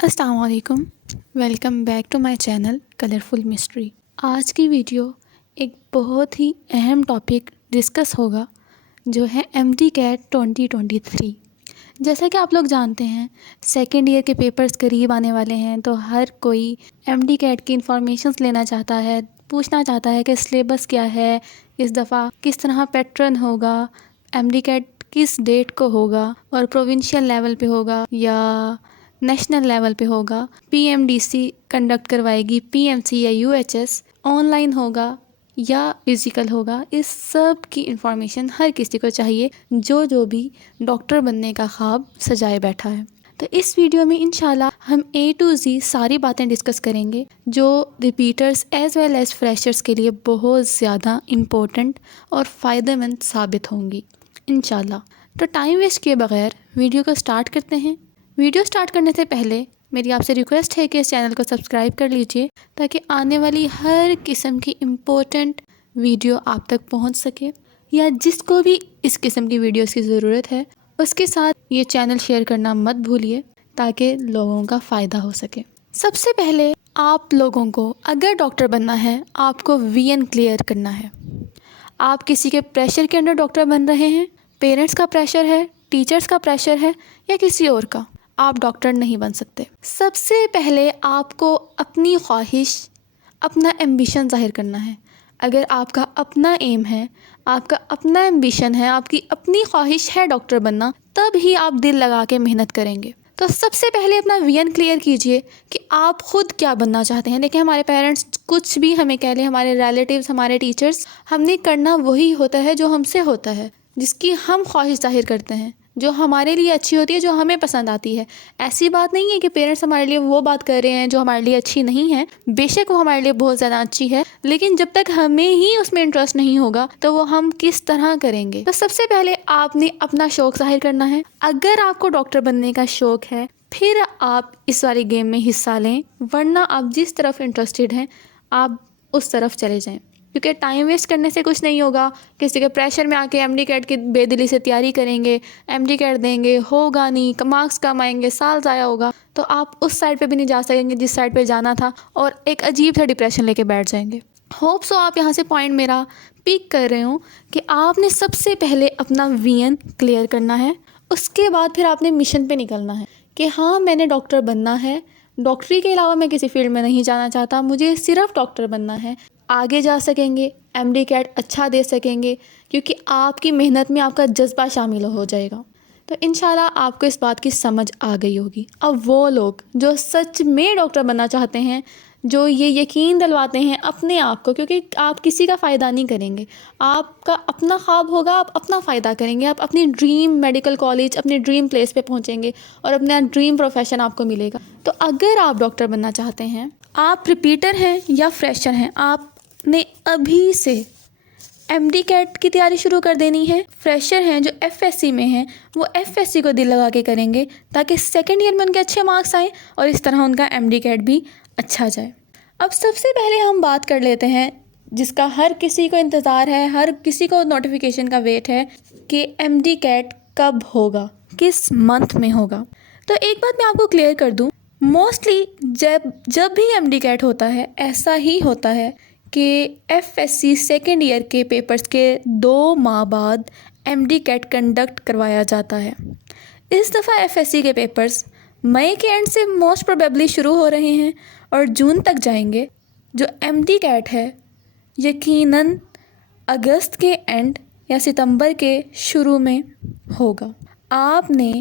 अस्सलाम वालेकुम। Welcome back to my channel colourful mystery. आज की वीडियो एक बहुत ही अहम टॉपिक डिस्कस होगा जो है एमडी कैट 2023। जैसा कि आप लोग जानते हैं सेकेंड ईयर के पेपर्स करीब आने वाले हैं, तो हर कोई एमडी कैट की इंफॉर्मेशंस लेना चाहता है, पूछना चाहता है कि सिलेबस क्या है, इस दफ़ा किस तरह पैटर्न होगा, एमडी कैट किस डेट को होगा और प्रोविंशियल लेवल पे होगा या नेशनल लेवल पे होगा, पीएमडीसी कंडक्ट करवाएगी, पीएमसी या यूएचएस ऑनलाइन होगा या फिज़िकल होगा। इस सब की इंफॉर्मेशन हर किसी को चाहिए जो भी डॉक्टर बनने का ख्वाब सजाए बैठा है। तो इस वीडियो में इंशाल्लाह हम A to Z सारी बातें डिस्कस करेंगे जो repeaters as well as freshers के लिए बहुत ज़्यादा इम्पोर्टेंट और फ़ायदेमंद साबित होंगी इंशाल्लाह। तो टाइम वेस्ट किए बगैर वीडियो को स्टार्ट करते हैं। वीडियो स्टार्ट करने से पहले मेरी आपसे रिक्वेस्ट है कि इस चैनल को सब्सक्राइब कर लीजिए ताकि आने वाली हर किस्म की इम्पोर्टेंट वीडियो आप तक पहुंच सके, या जिसको भी इस किस्म की वीडियोस की ज़रूरत है उसके साथ ये चैनल शेयर करना मत भूलिए ताकि लोगों का फ़ायदा हो सके। सबसे पहले आप लोगों को अगर डॉक्टर बनना है आपको वीएन क्लियर करना है। आप किसी के प्रेशर के अंडर डॉक्टर बन रहे हैं, पेरेंट्स का प्रेशर है, टीचर्स का प्रेशर है या किसी और का, आप डॉक्टर नहीं बन सकते। सबसे पहले आपको अपनी ख्वाहिश, अपना एम्बिशन ज़ाहिर करना है। अगर आपका अपना एम है, आपका अपना एम्बिशन है, आपकी अपनी ख्वाहिश है डॉक्टर बनना, तब ही आप दिल लगा के मेहनत करेंगे। तो सबसे पहले अपना विजन क्लियर कीजिए कि आप खुद क्या बनना चाहते हैं। देखिए, हमारे पेरेंट्स कुछ भी हमें कह लें, हमारे रिलेटिव्स, हमारे टीचर्स, हमने करना वही होता है जो हमसे होता है, जिसकी हम ख्वाहिश ज़ाहिर करते हैं, जो हमारे लिए अच्छी होती है, जो हमें पसंद आती है। ऐसी बात नहीं है कि पेरेंट्स हमारे लिए वो बात कर रहे हैं जो हमारे लिए अच्छी नहीं है। बेशक वो हमारे लिए बहुत ज़्यादा अच्छी है, लेकिन जब तक हमें ही उसमें इंटरेस्ट नहीं होगा तो वो हम किस तरह करेंगे। तो सबसे पहले आपने अपना शौक़ ज़ाहिर करना है। अगर आपको डॉक्टर बनने का शौक़ है फिर आप इस वाली गेम में हिस्सा लें, वरना आप जिस तरफ इंटरेस्टेड हैं आप उस तरफ चले जाएँ, क्योंकि टाइम वेस्ट करने से कुछ नहीं होगा। किसी के प्रेशर में आके एमडी कैट की बेदिली से तैयारी करेंगे, एमडी कैट देंगे, होगा नहीं, मार्क्स कम आएंगे, साल ज़ाया होगा, तो आप उस साइड पे भी नहीं जा सकेंगे जिस साइड पे जाना था और एक अजीब सा डिप्रेशन लेके बैठ जाएंगे। होप सो आप यहाँ से पॉइंट मेरा पिक कर रहे हो कि आपने सबसे पहले अपना विजन क्लियर करना है। उसके बाद फिर आपने मिशन पर निकलना है कि हाँ, मैंने डॉक्टर बनना है, डॉक्टरी के अलावा मैं किसी फील्ड में नहीं जाना चाहता, मुझे सिर्फ डॉक्टर बनना है। आगे जा सकेंगे, एमडी कैट अच्छा दे सकेंगे, क्योंकि आपकी मेहनत में आपका जज्बा शामिल हो जाएगा। तो इंशाल्लाह आपको इस बात की समझ आ गई होगी। अब वो लोग जो सच में डॉक्टर बनना चाहते हैं, जो ये यकीन दिलवाते हैं अपने आप को, क्योंकि आप किसी का फ़ायदा नहीं करेंगे, आपका अपना ख्वाब होगा, आप अपना फ़ायदा करेंगे, आप अपनी ड्रीम मेडिकल कॉलेज, अपने ड्रीम प्लेस पे पहुंचेंगे और अपना ड्रीम प्रोफेशन आपको मिलेगा। तो अगर आप डॉक्टर बनना चाहते हैं, आप रिपीटर हैं या फ्रेशर हैं, आपने अभी से एमडी कैट की तैयारी शुरू कर देनी है। फ्रेशर हैं जो एफएससी में हैं, वो एफएससी को दिल लगा के करेंगे ताकि सेकेंड ईयर में उनके अच्छे मार्क्स आएँ और इस तरह उनका एमडी कैट भी अच्छा जाए। अब सबसे पहले हम बात कर लेते हैं जिसका हर किसी को इंतज़ार है, हर किसी को नोटिफिकेशन का वेट है कि एमडी कैट कब होगा, किस मंथ में होगा। तो एक बात मैं आपको क्लियर कर दूँ, मोस्टली जब भी एमडी कैट होता है ऐसा ही होता है कि एफएससी सेकेंड ईयर के पेपर्स के 2 माह बाद एमडी कैट कंडक्ट करवाया जाता है। इस दफ़ा एफएससी के पेपर्स मई के एंड से मोस्ट प्रोबेबली शुरू हो रहे हैं और जून तक जाएंगे। जो एमडी कैट है यकीनन अगस्त के एंड या सितंबर के शुरू में होगा। आपने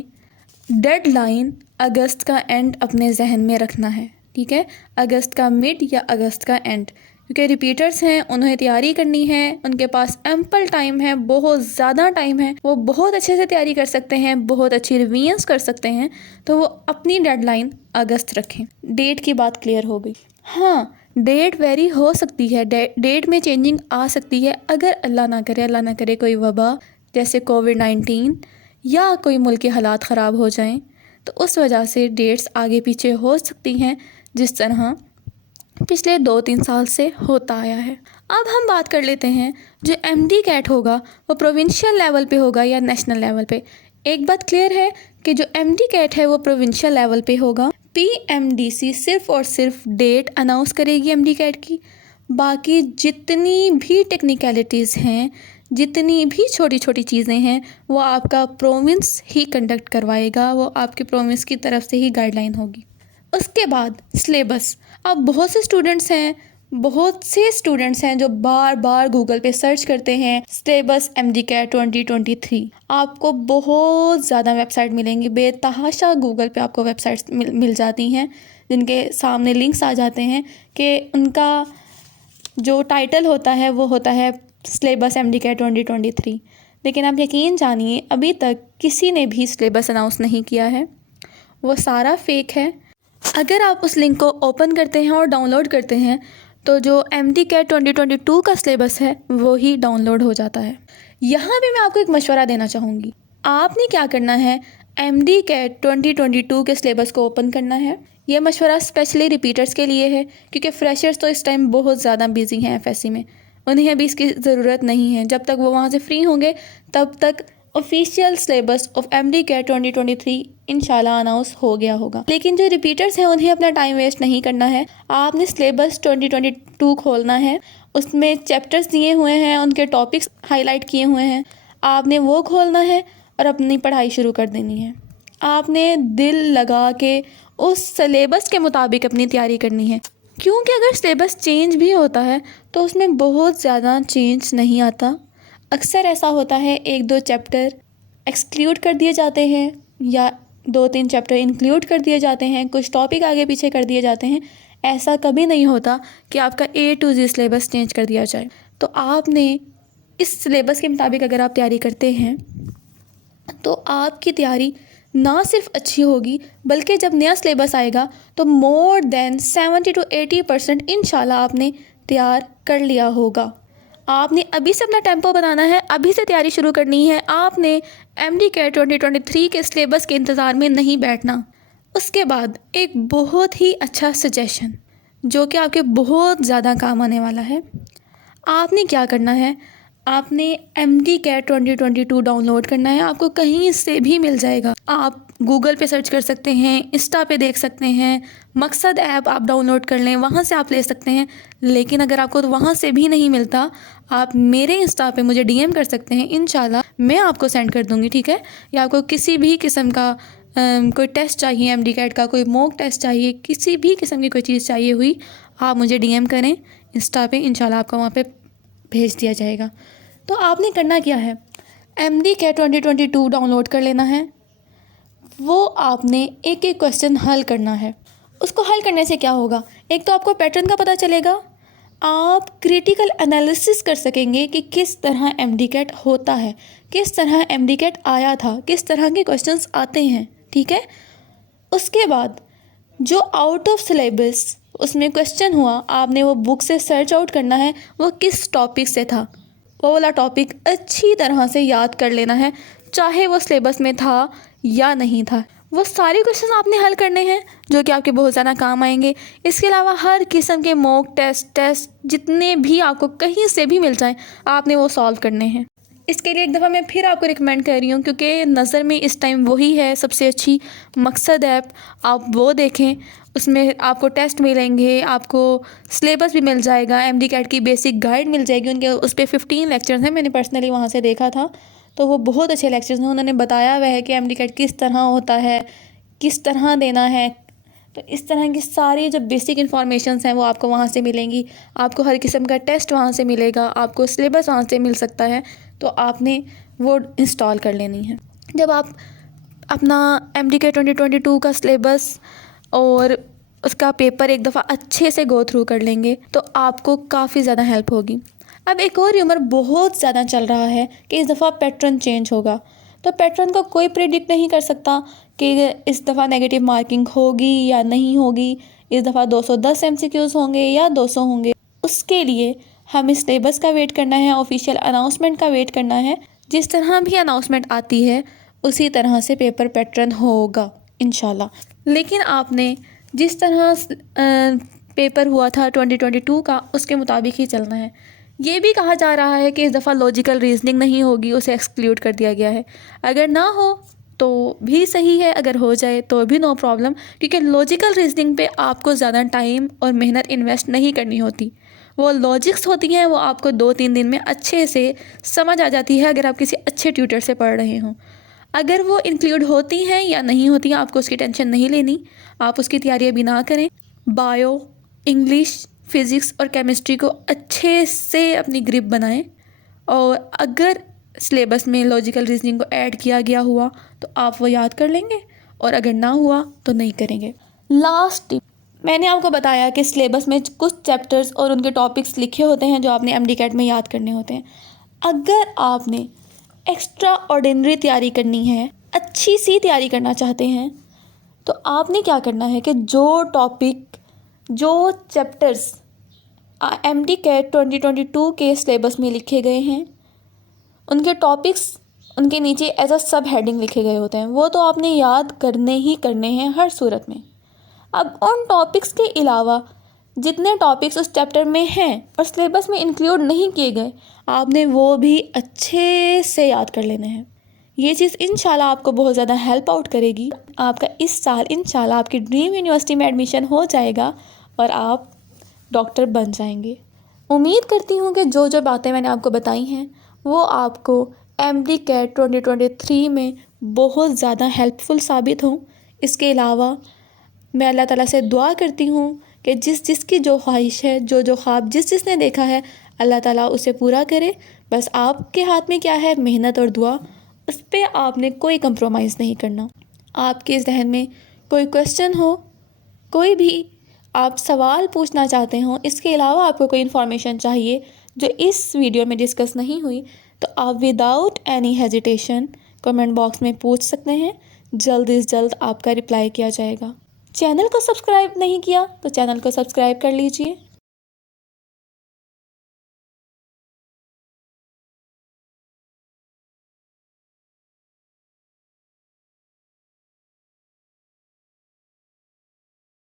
डेडलाइन अगस्त का एंड अपने जहन में रखना है, ठीक है, अगस्त का मिड या अगस्त का एंड, क्योंकि रिपीटर्स हैं, उन्हें तैयारी करनी है, उनके पास एम्पल टाइम है, बहुत ज़्यादा टाइम है, वो बहुत अच्छे से तैयारी कर सकते हैं, बहुत अच्छी रिवीजन्स कर सकते हैं। तो वो अपनी डेडलाइन अगस्त रखें। डेट की बात क्लियर हो गई। हाँ, डेट वेरी हो सकती है, डेट में चेंजिंग आ सकती है अगर अल्लाह ना करे कोई वबा जैसे कोविड-19 या कोई मुल्क के हालात ख़राब हो जाएं, तो उस वजह से डेट्स आगे पीछे हो सकती हैं, जिस तरह पिछले 2-3 साल से होता आया है। अब हम बात कर लेते हैं जो एमडी कैट होगा वो प्रोविंशियल लेवल पे होगा या नेशनल लेवल पे। एक बात क्लियर है कि जो एमडी कैट है वो प्रोविंशियल लेवल पे होगा, पीएमडीसी सिर्फ और सिर्फ डेट अनाउंस करेगी एमडी कैट की। बाकी जितनी भी टेक्निकलिटीज़ हैं, जितनी भी छोटी छोटी चीज़ें हैं, वो आपका प्रोविंस ही कंडक्ट करवाएगा, वो आपके प्रोविंस की तरफ से ही गाइडलाइन होगी। उसके बाद सिलेबस। अब बहुत से स्टूडेंट्स हैं जो बार बार गूगल पे सर्च करते हैं सिलेबस एमडी कैट 2023। आपको बहुत ज़्यादा वेबसाइट मिलेंगी, बेतहाशा गूगल पे आपको वेबसाइट्स मिल जाती हैं जिनके सामने लिंक्स आ जाते हैं कि उनका जो टाइटल होता है वो होता है सिलेबस एमडी कैट 2023। लेकिन आप यकीन जानिए, अभी तक किसी ने भी सिलेबस अनाउंस नहीं किया है, वो सारा फेक है। अगर आप उस लिंक को ओपन करते हैं और डाउनलोड करते हैं तो जो एमडी कैट 2022 का सिलेबस है वो ही डाउनलोड हो जाता है। यहाँ भी मैं आपको एक मशवरा देना चाहूँगी। आपने क्या करना है, एमडी कैट 2022 के सिलेबस को ओपन करना है। ये मशवरा स्पेशली रिपीटर्स के लिए है क्योंकि फ्रेशर्स तो इस टाइम बहुत ज़्यादा बिजी हैं एफएससी में, उन्हें अभी इसकी ज़रूरत नहीं है। जब तक वो वहाँ से फ्री होंगे तब तक official syllabus of MD CAT 2023 इंशाल्लाह अनाउंस हो गया होगा। लेकिन जो रिपीटर्स हैं उन्हें अपना टाइम वेस्ट नहीं करना है। आपने सिलेबस 2022 खोलना है, उसमें चैप्टर्स दिए हुए हैं, उनके टॉपिक्स हाईलाइट किए हुए हैं, आपने वो खोलना है और अपनी पढ़ाई शुरू कर देनी है। आपने दिल लगा के उस सिलेबस के मुताबिक अपनी तैयारी करनी है, क्योंकि अगर सिलेबस चेंज भी होता है तो उसमें बहुत ज़्यादा चेंज नहीं आता। अक्सर ऐसा होता है 1-2 चैप्टर एक्सक्लूड कर दिए जाते हैं या 2-3 चैप्टर इंक्लूड कर दिए जाते हैं, कुछ टॉपिक आगे पीछे कर दिए जाते हैं। ऐसा कभी नहीं होता कि आपका A to Z syllabus change कर दिया जाए। तो आपने इस सिलेबस के मुताबिक अगर आप तैयारी करते हैं तो आपकी तैयारी ना सिर्फ अच्छी होगी बल्कि जब नया सिलेबस आएगा तो मोर देन 70 to 80% इंशाल्लाह आपने तैयार कर लिया होगा। आपने अभी से अपना टेम्पो बनाना है, अभी से तैयारी शुरू करनी है। आपने एमडी कैट 2023 के सिलेबस के इंतज़ार में नहीं बैठना। उसके बाद एक बहुत ही अच्छा सजेशन जो कि आपके बहुत ज़्यादा काम आने वाला है। आपने क्या करना है, आपने एमडी कैट 2022 डाउनलोड करना है। आपको कहीं से भी मिल जाएगा, आप गूगल पे सर्च कर सकते हैं, इंस्टा पे देख सकते हैं, मकसद ऐप आप डाउनलोड कर लें, वहाँ से आप ले सकते हैं। लेकिन अगर आपको वहाँ से भी नहीं मिलता, आप मेरे इंस्टा पे मुझे डीएम कर सकते हैं, इंशाल्लाह मैं आपको सेंड कर दूँगी, ठीक है। या आपको किसी भी किस्म का कोई टेस्ट चाहिए एमडी कैट का, कोई मॉक टेस्ट चाहिए, किसी भी किस्म की कोई चीज़ चाहिए हुई, आप मुझे डीएम करें इंस्टा पे, इंशाल्लाह आपको वहाँ पे भेज दिया जाएगा। तो आपने करना क्या है, एमडी कैट 2022 डाउनलोड कर लेना है। वो आपने एक एक क्वेश्चन हल करना है। उसको हल करने से क्या होगा, एक तो आपको पैटर्न का पता चलेगा, आप क्रिटिकल एनालिसिस कर सकेंगे कि किस तरह एमडी कैट होता है, किस तरह एमडी कैट आया था, किस तरह के क्वेश्चंस आते हैं, ठीक है। उसके बाद जो आउट ऑफ सिलेबस उसमें क्वेश्चन हुआ, आपने वो बुक से सर्च आउट करना है वो किस टॉपिक से था, वो वाला टॉपिक अच्छी तरह से याद कर लेना है, चाहे वो सिलेबस में था या नहीं था। वो सारे क्वेश्चन आपने हल करने हैं जो कि आपके बहुत ज़्यादा काम आएंगे। इसके अलावा हर किस्म के मॉक टेस्ट जितने भी आपको कहीं से भी मिल जाएं, आपने वो सॉल्व करने हैं। इसके लिए एक दफ़ा मैं फिर आपको रिकमेंड कर रही हूँ, क्योंकि नज़र में इस टाइम वही है सबसे अच्छी, मकसद ऐप। आप वो देखें, उसमें आपको टेस्ट मिलेंगे, आपको सिलेबस भी मिल जाएगा, एमडी कैट की बेसिक गाइड मिल जाएगी। उनके उस पर 15 लेक्चर्स हैं, मैंने पर्सनली वहाँ से देखा था, तो वो बहुत अच्छे लेक्चर्स हैं। उन्होंने बताया हुआ है कि एमडी कैट किस तरह होता है, किस तरह देना है। तो इस तरह की सारी जो बेसिक इन्फॉर्मेशंस हैं वो आपको वहाँ से मिलेंगी। आपको हर किस्म का टेस्ट वहाँ से मिलेगा, आपको सिलेबस वहाँ से मिल सकता है। तो आपने वो इंस्टॉल कर लेनी है। जब आप अपना एमडी कैट 2022 का सिलेबस और उसका पेपर एक दफ़ा अच्छे से गो थ्रू कर लेंगे तो आपको काफ़ी ज़्यादा हेल्प होगी। अब एक और र्यूमर बहुत ज़्यादा चल रहा है कि इस दफ़ा पैटर्न चेंज होगा। तो पैटर्न का कोई प्रेडिक्ट नहीं कर सकता कि इस दफ़ा नेगेटिव मार्किंग होगी या नहीं होगी, इस दफ़ा 210 MCQs होंगे या 200 होंगे। उसके लिए हमें सिलेबस का वेट करना है, ऑफिशियल अनाउंसमेंट का वेट करना है। जिस तरह भी अनाउंसमेंट आती है उसी तरह से पेपर पैटर्न होगा इंशाल्लाह। लेकिन आपने जिस तरह पेपर हुआ था 2022 का, उसके मुताबिक ही चलना है। ये भी कहा जा रहा है कि इस दफ़ा लॉजिकल रीजनिंग नहीं होगी, उसे एक्सक्लूड कर दिया गया है। अगर ना हो तो भी सही है, अगर हो जाए तो भी नो प्रॉब्लम, क्योंकि लॉजिकल रीजनिंग पे आपको ज़्यादा टाइम और मेहनत इन्वेस्ट नहीं करनी होती। वो लॉजिक्स होती हैं, वो आपको 2-3 दिन में अच्छे से समझ आ जाती है अगर आप किसी अच्छे ट्यूटर से पढ़ रहे हों। अगर वो इंक्लूड होती हैं या नहीं होती हैं, आपको उसकी टेंशन नहीं लेनी, आप उसकी तैयारी अभी ना करें। बायो, इंग्लिश, फिज़िक्स और केमिस्ट्री को अच्छे से अपनी ग्रिप बनाएं, और अगर सिलेबस में लॉजिकल रीजनिंग को ऐड किया गया हुआ तो आप वो याद कर लेंगे, और अगर ना हुआ तो नहीं करेंगे। लास्ट टिप, मैंने आपको बताया कि सिलेबस में कुछ चैप्टर्स और उनके टॉपिक्स लिखे होते हैं जो आपने एमडी कैट में याद करने होते हैं। अगर आपने एक्स्ट्रा ऑर्डिनरी तैयारी करनी है, अच्छी सी तैयारी करना चाहते हैं, तो आपने क्या करना है कि जो टॉपिक, जो चैप्टर्स एमडी कैट 2022 के सिलेबस में लिखे गए हैं, उनके टॉपिक्स उनके नीचे एज अ सब हेडिंग लिखे गए होते हैं, वो तो आपने याद करने ही करने हैं हर सूरत में। अब उन टॉपिक्स के अलावा जितने टॉपिक्स उस चैप्टर में हैं और सिलेबस में इंक्लूड नहीं किए गए, आपने वो भी अच्छे से याद कर लेने हैं। ये चीज़ इंशाल्लाह आपको बहुत ज़्यादा हेल्प आउट करेगी। आपका इस साल इंशाल्लाह आपकी ड्रीम यूनिवर्सिटी में एडमिशन हो जाएगा और आप डॉक्टर बन जाएंगे। उम्मीद करती हूँ कि जो जो बातें मैंने आपको बताई हैं वो आपको एमडी कैट 2023 में बहुत ज़्यादा हेल्पफुल साबित हों। इसके अलावा मैं अल्लाह ताला से दुआ करती हूँ कि जिस जिसकी जो ख्वाहिश है, जो जो ख्वाब जिस जिसने देखा है, अल्लाह ताला उसे पूरा करे। बस आपके हाथ में क्या है, मेहनत और दुआ। उस पर आपने कोई कंप्रोमाइज़ नहीं करना। आपके जहन में कोई क्वेश्चन हो, कोई भी आप सवाल पूछना चाहते हो, इसके अलावा आपको कोई इन्फॉर्मेशन चाहिए जो इस वीडियो में डिस्कस नहीं हुई, तो आप without any hesitation comment box में पूछ सकते हैं। जल्द से जल्द आपका रिप्लाई किया जाएगा। चैनल को सब्सक्राइब नहीं किया तो चैनल को सब्सक्राइब कर लीजिए।